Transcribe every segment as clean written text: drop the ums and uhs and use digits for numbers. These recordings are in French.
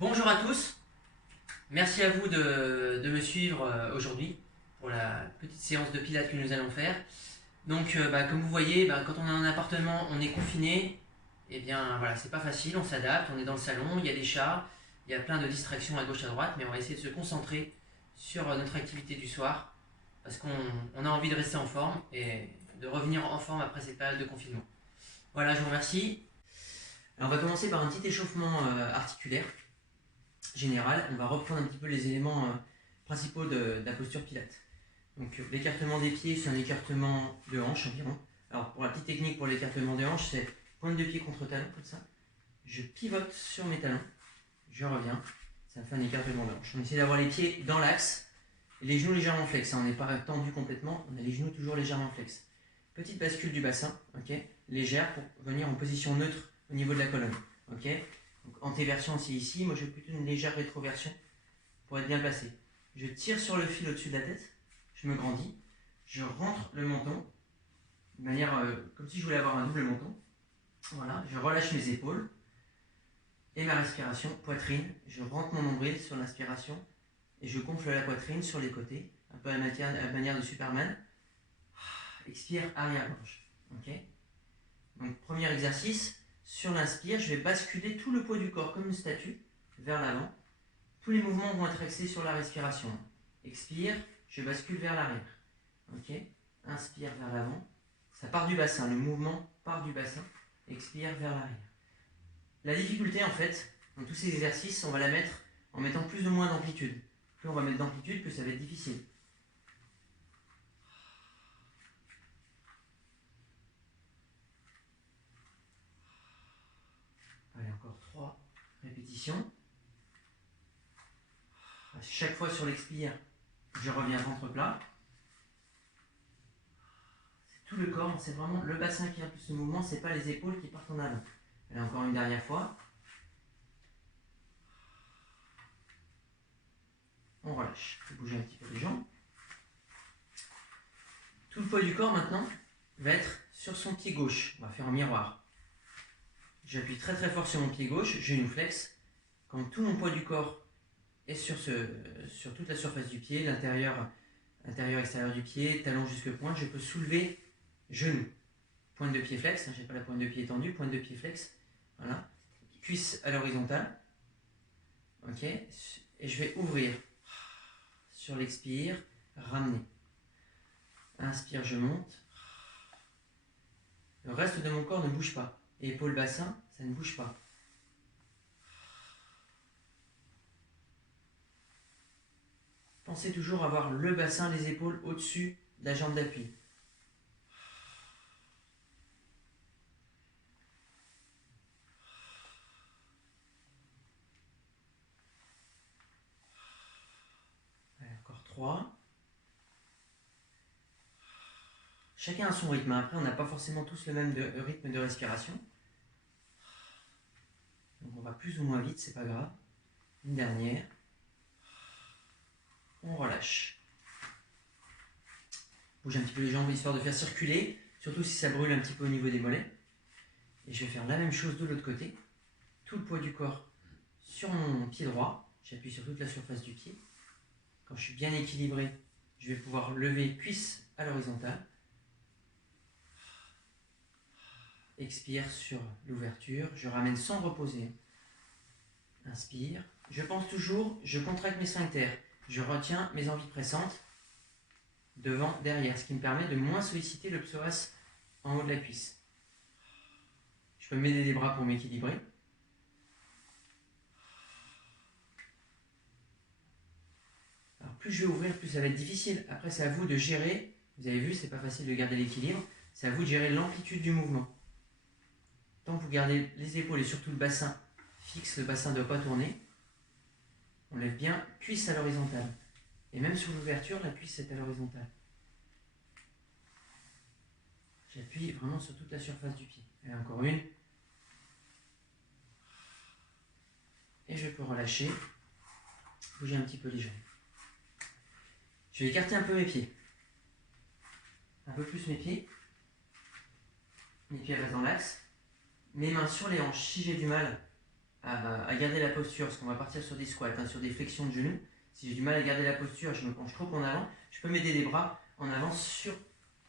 Bonjour à tous, merci à vous de me suivre aujourd'hui pour la petite séance de pilates que nous allons faire. Donc comme vous voyez, quand on a un appartement, on est confiné, et bien voilà, c'est pas facile, on s'adapte, on est dans le salon, il y a des chats, il y a plein de distractions à gauche à droite, mais on va essayer de se concentrer sur notre activité du soir, parce qu'on a envie de rester en forme et de revenir en forme après cette période de confinement. Voilà, je vous remercie. Alors on va commencer par un petit échauffement articulaire général. On va reprendre un petit peu les éléments principaux de la posture pilate. Donc l'écartement des pieds, c'est un écartement de hanche environ. Alors pour la petite technique pour l'écartement de hanche, c'est pointe de pied contre talon, comme ça. Je pivote sur mes talons, je reviens, ça me fait un écartement de hanche. On essaie d'avoir les pieds dans l'axe, et les genoux légèrement flex. On n'est pas tendu complètement, on a les genoux toujours légèrement flex. Petite bascule du bassin, ok, légère pour venir en position neutre au niveau de la colonne. Ok. Donc antéversion aussi ici, moi je fais plutôt une légère rétroversion pour être bien placé. Je tire sur le fil au-dessus de la tête, je me grandis, je rentre le menton, de manière comme si je voulais avoir un double menton. Voilà, je relâche mes épaules et ma respiration, poitrine, je rentre mon nombril sur l'inspiration et je gonfle la poitrine sur les côtés, un peu à la manière de Superman. Expire, arrière-gauche. Ok. Donc premier exercice, sur l'inspire, je vais basculer tout le poids du corps comme une statue vers l'avant. Tous les mouvements vont être axés sur la respiration. Expire, je bascule vers l'arrière. Ok. Inspire vers l'avant. Ça part du bassin, le mouvement part du bassin. Expire vers l'arrière. La difficulté en fait, dans tous ces exercices, on va la mettre en mettant plus ou moins d'amplitude. Plus on va mettre d'amplitude, plus ça va être difficile. Allez, encore 3 répétitions. À chaque fois sur l'expire, je reviens ventre plat. C'est tout le corps, c'est vraiment le bassin qui impulse ce mouvement, c'est pas les épaules qui partent en avant. Allez, encore une dernière fois. On relâche. Je vais bouger un petit peu les jambes. Tout le poids du corps maintenant va être sur son pied gauche. On va faire un miroir. J'appuie très très fort sur mon pied gauche, genou flex. Quand tout mon poids du corps est sur toute la surface du pied, l'intérieur, extérieur du pied, talon jusque pointe, je peux soulever genou. Pointe de pied flex, j'ai pas la pointe de pied étendue, pointe de pied flex. Voilà. Cuisse à l'horizontale. Ok. Et je vais ouvrir. Sur l'expire, ramener. Inspire, je monte. Le reste de mon corps ne bouge pas. Épaule, bassin, ça ne bouge pas. Pensez toujours avoir le bassin, les épaules au-dessus de la jambe d'appui. Allez, encore 3. Chacun a son rythme. Après, on n'a pas forcément tous le même rythme de respiration. Donc on va plus ou moins vite, c'est pas grave. Une dernière. On relâche. Bouge un petit peu les jambes histoire de faire circuler, surtout si ça brûle un petit peu au niveau des mollets. Et je vais faire la même chose de l'autre côté. Tout le poids du corps sur mon pied droit. J'appuie sur toute la surface du pied. Quand je suis bien équilibré, je vais pouvoir lever cuisse à l'horizontale. Expire sur l'ouverture. Je ramène sans reposer. Inspire. Je pense toujours, je contracte mes sphincters. Je retiens mes envies pressantes devant, derrière, ce qui me permet de moins solliciter le psoas en haut de la cuisse. Je peux m'aider des bras pour m'équilibrer. Alors plus je vais ouvrir, plus ça va être difficile. Après, c'est à vous de gérer. Vous avez vu, c'est pas facile de garder l'équilibre. C'est à vous de gérer l'amplitude du mouvement. Tant que vous gardez les épaules et surtout le bassin fixe, le bassin ne doit pas tourner. On lève bien, cuisse à l'horizontale. Et même sur l'ouverture, la cuisse est à l'horizontale. J'appuie vraiment sur toute la surface du pied. Et encore une. Et je peux relâcher. Bouger un petit peu les jambes. Je vais écarter un peu mes pieds. Un peu plus mes pieds. Mes pieds restent dans l'axe. Mes mains sur les hanches si j'ai du mal à garder la posture, parce qu'on va partir sur des squats, hein, sur des flexions de genoux. Si j'ai du mal à garder la posture, je me penche trop en avant, je peux m'aider les bras en avant sur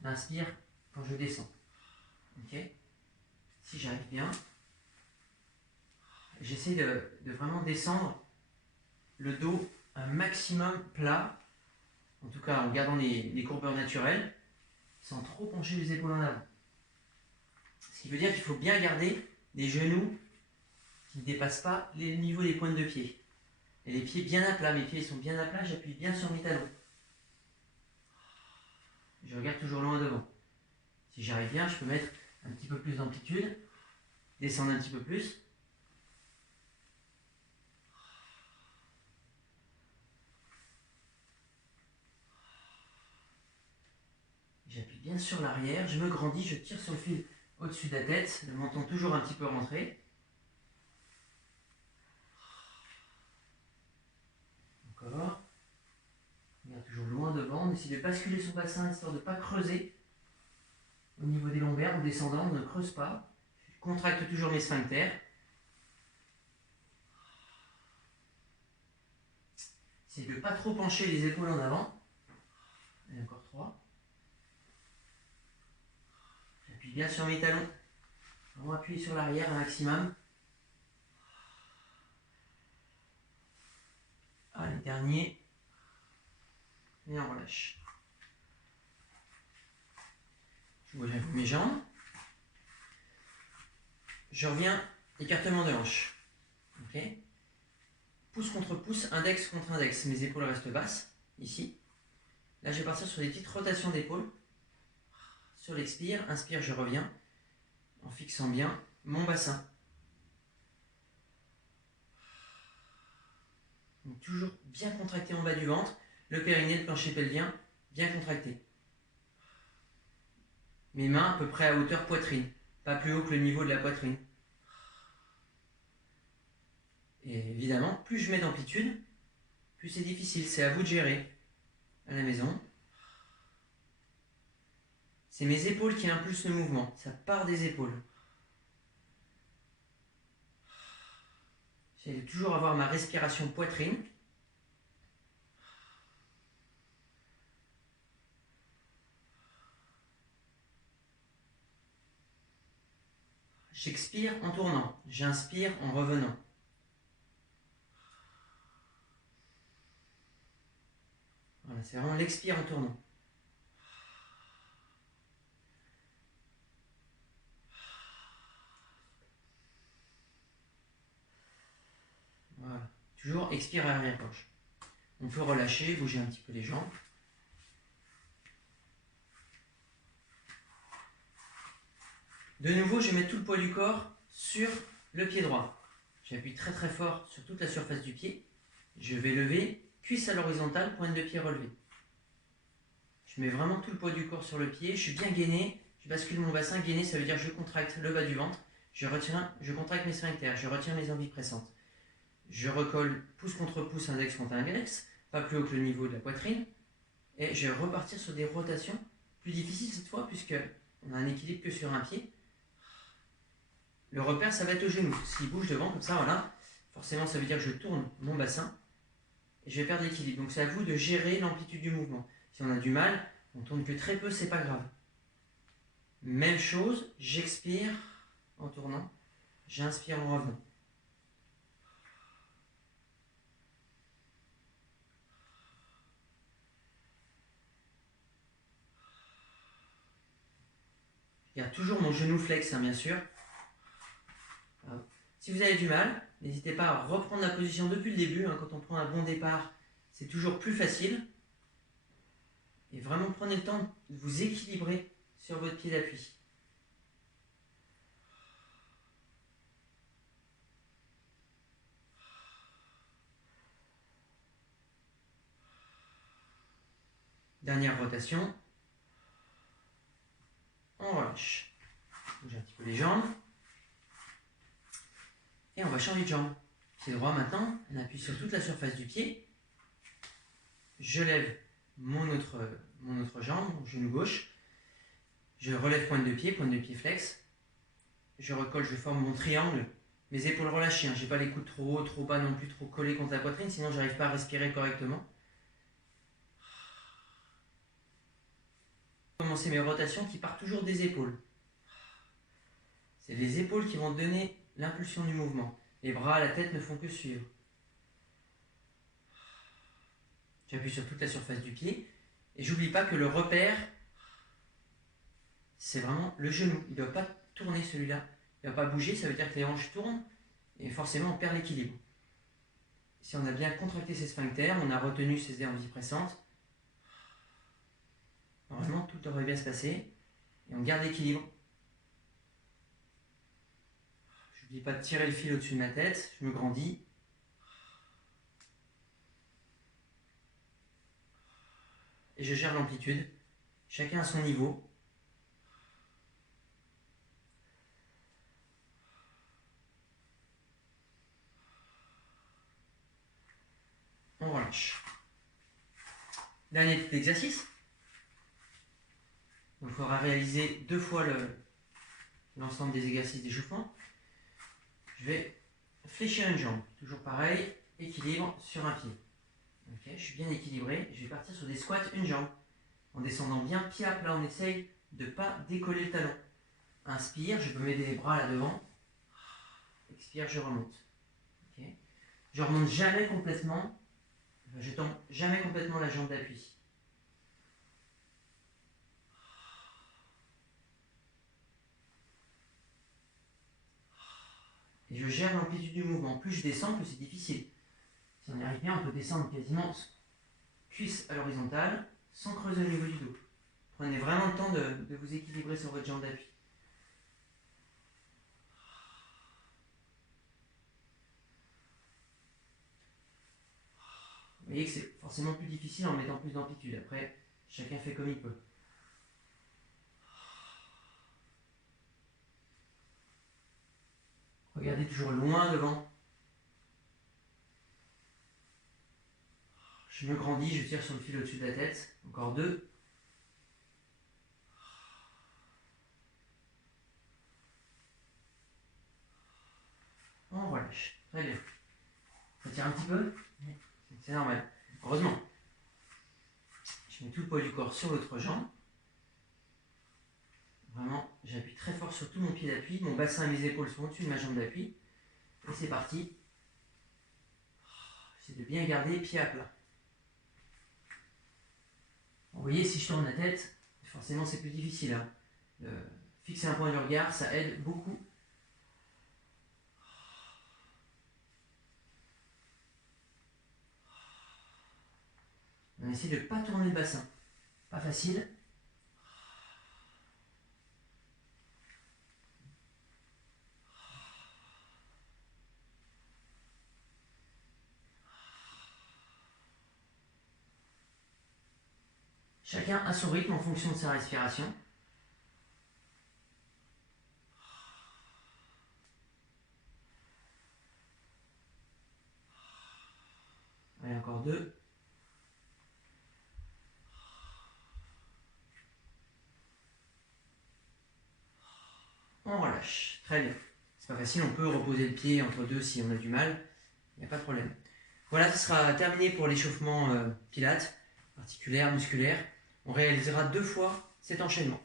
l'inspire quand je descends. Ok. Si j'arrive bien, j'essaie de vraiment descendre le dos un maximum plat, en tout cas en gardant les courbeurs naturelles, sans trop pencher les épaules en avant. Ce qui veut dire qu'il faut bien garder les genoux qui ne dépassent pas les niveaux des pointes de pied. Et les pieds bien à plat, mes pieds sont bien à plat, j'appuie bien sur mes talons. Je regarde toujours loin devant. Si j'arrive bien, je peux mettre un petit peu plus d'amplitude, descendre un petit peu plus. J'appuie bien sur l'arrière, je me grandis, je tire sur le fil au-dessus de la tête, le menton toujours un petit peu rentré. Encore. On regarde toujours loin devant, on essaie de basculer son bassin histoire de ne pas creuser. Au niveau des lombaires, en descendant, on ne creuse pas. Je contracte toujours mes sphincters. Essayez de ne pas trop pencher les épaules en avant. Et encore 3. J'appuie bien sur mes talons. On va appuyer sur l'arrière un maximum. Allez, dernier. Et on relâche. Je bouge un peu mes jambes. Je reviens, écartement de hanche. Ok. Pouce contre pouce, index contre index. Mes épaules restent basses, ici. Là, je vais partir sur des petites rotations d'épaules. Sur l'expire, inspire, je reviens, en fixant bien mon bassin. Donc, toujours bien contracté en bas du ventre, le périnée, le plancher pelvien, bien contracté. Mes mains à peu près à hauteur poitrine, pas plus haut que le niveau de la poitrine. Et évidemment, plus je mets d'amplitude, plus c'est difficile. C'est à vous de gérer à la maison. C'est mes épaules qui impulsent le mouvement. Ça part des épaules. J'essaie de toujours avoir ma respiration poitrine. J'expire en tournant. J'inspire en revenant. Voilà, c'est vraiment l'expire en tournant. Voilà. Toujours expire à arrière-gauche. On peut relâcher, bouger un petit peu les jambes. De nouveau, je vais mettre tout le poids du corps sur le pied droit. J'appuie très très fort sur toute la surface du pied. Je vais lever, cuisse à l'horizontale, pointe de pied relevée. Je mets vraiment tout le poids du corps sur le pied. Je suis bien gainé. Je bascule mon bassin. Gainé, ça veut dire que je contracte le bas du ventre. Je contracte mes sphincters. Je retiens mes envies pressantes. Je recolle pouce contre pouce, index contre index, pas plus haut que le niveau de la poitrine. Et je vais repartir sur des rotations plus difficiles cette fois, puisque on a un équilibre que sur un pied. Le repère, ça va être au genou. S'il bouge devant, comme ça, voilà, forcément, ça veut dire que je tourne mon bassin et je vais perdre l'équilibre. Donc, c'est à vous de gérer l'amplitude du mouvement. Si on a du mal, on tourne que très peu, c'est pas grave. Même chose, j'expire en tournant, j'inspire en revenant. Il y a toujours mon genou flex, hein, bien sûr. Si vous avez du mal, n'hésitez pas à reprendre la position depuis le début. Hein, quand on prend un bon départ, c'est toujours plus facile. Et vraiment, prenez le temps de vous équilibrer sur votre pied d'appui. Dernière rotation. On relâche. Bouge un petit peu les jambes. Et on va changer de jambe. Pied droit maintenant, on appuie sur toute la surface du pied. Je lève mon autre jambe, mon genou gauche. Je relève pointe de pied flex. Je recolle, je forme mon triangle mes épaules relâchées. Hein. Je n'ai pas les coudes trop hauts, trop bas non plus, trop collés contre la poitrine, sinon j'arrive pas à respirer correctement. Commencer mes rotations qui partent toujours des épaules. C'est les épaules qui vont donner l'impulsion du mouvement. Les bras, la tête ne font que suivre. J'appuie sur toute la surface du pied. Et j'oublie pas que le repère, c'est vraiment le genou. Il ne doit pas tourner celui-là. Il ne doit pas bouger, ça veut dire que les hanches tournent. Et forcément, on perd l'équilibre. Si on a bien contracté ses sphincters, on a retenu ses aires antipressantes, normalement, tout devrait bien se passer. Et on garde l'équilibre. Je n'oublie pas de tirer le fil au-dessus de ma tête. Je me grandis. Et je gère l'amplitude. Chacun à son niveau. On relâche. Dernier type d'exercice. Il faudra réaliser 2 fois l'ensemble des exercices d'échauffement. Je vais fléchir une jambe. Toujours pareil, équilibre sur un pied. Okay, je suis bien équilibré. Je vais partir sur des squats une jambe. En descendant bien pied à plat, on essaye de ne pas décoller le talon. Inspire, je peux m'aider les bras là devant. Expire, je remonte. Okay. Je ne remonte jamais complètement. Je tends jamais complètement la jambe d'appui. Et je gère l'amplitude du mouvement. Plus je descends, plus c'est difficile. Si on y arrive bien, on peut descendre quasiment cuisse à l'horizontale, sans creuser au niveau du dos. Prenez vraiment le temps de vous équilibrer sur votre jambe d'appui. Vous voyez que c'est forcément plus difficile en mettant plus d'amplitude. Après, chacun fait comme il peut. Regardez toujours loin devant. Je me grandis, je tire sur le fil au-dessus de la tête. Encore 2. On relâche. Très bien. Ça tire un petit peu. C'est normal. Heureusement. Je mets tout le poids du corps sur l'autre jambe. Vraiment, j'appuie très fort sur tout mon pied d'appui. Mon bassin et mes épaules sont au-dessus de ma jambe d'appui. Et c'est parti. J'essaie de bien garder pied à plat. Vous voyez, si je tourne la tête, forcément c'est plus difficile. Hein. Fixer un point de regard, ça aide beaucoup. On essaie de ne pas tourner le bassin. Pas facile. Chacun a son rythme en fonction de sa respiration. Allez, encore 2. On relâche. Très bien. C'est pas facile, on peut reposer le pied entre deux si on a du mal. Il n'y a pas de problème. Voilà, ce sera terminé pour l'échauffement pilates, articulaire, musculaire. On réalisera 2 fois cet enchaînement.